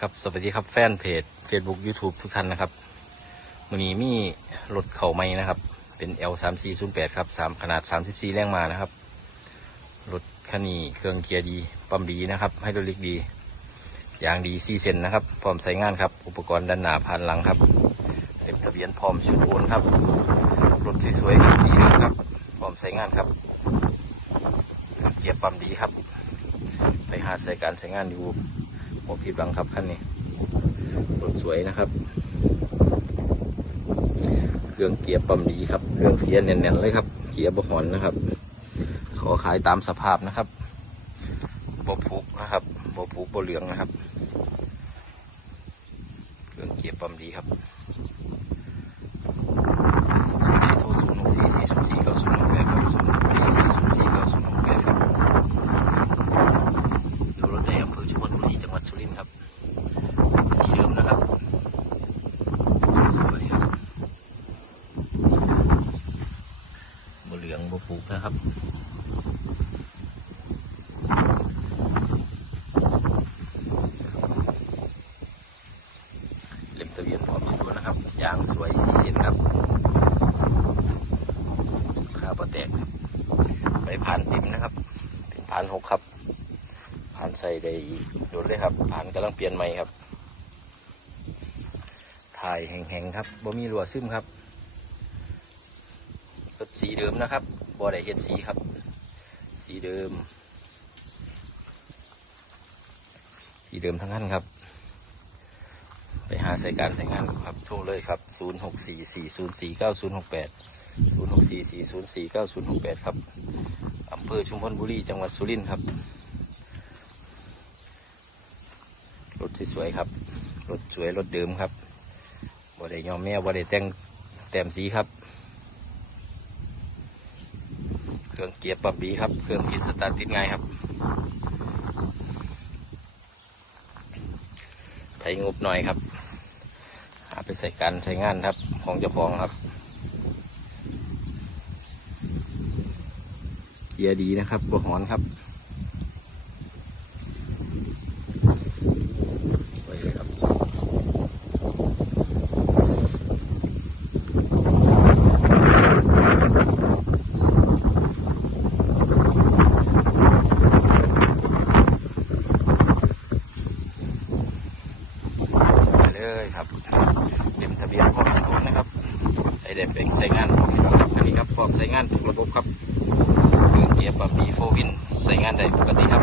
ครับสวัสดีครับแฟนเพจ Facebook YouTube ทุกท่านนะครับวันนี้มีรถเข่าไม้นะครับ เป็น L 3 4 0 8 ครับ3ขนาด 34 แรงมานะครับ รถคันนี้เครื่องเกียร์ดี ปั๊มดีนะครับให้ดรอลิกดียางดี4เซนนะครับพร้อมใช้งานครับ อุปกรณ์ด้านหน้าผ่านหลังครับเต็มทะเบียนพร้อมชุดโอนครับ รถสวยๆครับสีเหลืองครับ พร้อมใช้งานครับเกียร์ปั๊มดีครับ ไปหาใช้การใช้งานอยู่ ผมผิดหวังครับคันนี้รถสวยนะครับ เครื่องเกียร์ปั๊มดีครับ เครื่องเกียร์แน่นๆเลยครับ เกียร์บหอนนะครับ ขอขายตามสภาพนะครับบพุกนะครับบพุกบเหลืองนะครับ เครื่องเกียร์ปั๊มดีครับโทรศูนย์หกสี่สี่ศูนย์สี่เก้าศูนย์หกแปดครับศูนย์หกสี่สี่ศูนย์สี่เก้าศูนย์หกแปดครับอยู่รถในอำเภอชุมพลบุรีจังหวัดสุรินทร์ครับ สีเดิมนะครับ สวยครับบ เหลืองบปุกนะครับ เล่มทะเบียนพร้อมชุดนะครับ ยางสวยสีเส้นครับขาปะแตกไปผ่านติมนะครับผ่านหกครับ ผ่านใส่ได้โดนเลยครับ ผ่านกำลังเปลี่ยนใหม่ครับถ่ายแห้งๆครับบ่มีรัวซึมครับ รถสีเดิมนะครับบ่ได้เฮ็ดสีครับ สีเดิม สีเดิมทั้งนั้นครับ ไปหาใส่การใส่งานครับโทรเลยครับ 0 6 4 4 0 4 9 0 6 8 0 6 4 4 0 4 9 0 6 8 ครับอำเภอชุมพลบุรีจังหวัดสุรินทร์ครับรถสวยๆครับรถสวยรถเดิมครับบ่ได้ยอมแม่บ่ได้แต่งแต้มสีครับ เครื่องเกียร์ปรับบีครับ เครื่องฟิตสตาร์ทติดง่ายครับใช้งบหน่อยครับหาไปใส่การใช้งานครับ ของเจ้าของครับ เกียร์ดีนะครับบวหอนครับไว้เลยครับ ไป เลยครับเต็มทะเบียนพร้อมสกุลนะครับไอเด็ดเป็นใช้งานพร้อมครับอันนี้ครับพร้อมใช้งานทุกระบบครับเครื่องเกียร์ปั๊มดีโฟวินใช้งานได้ปกติครับ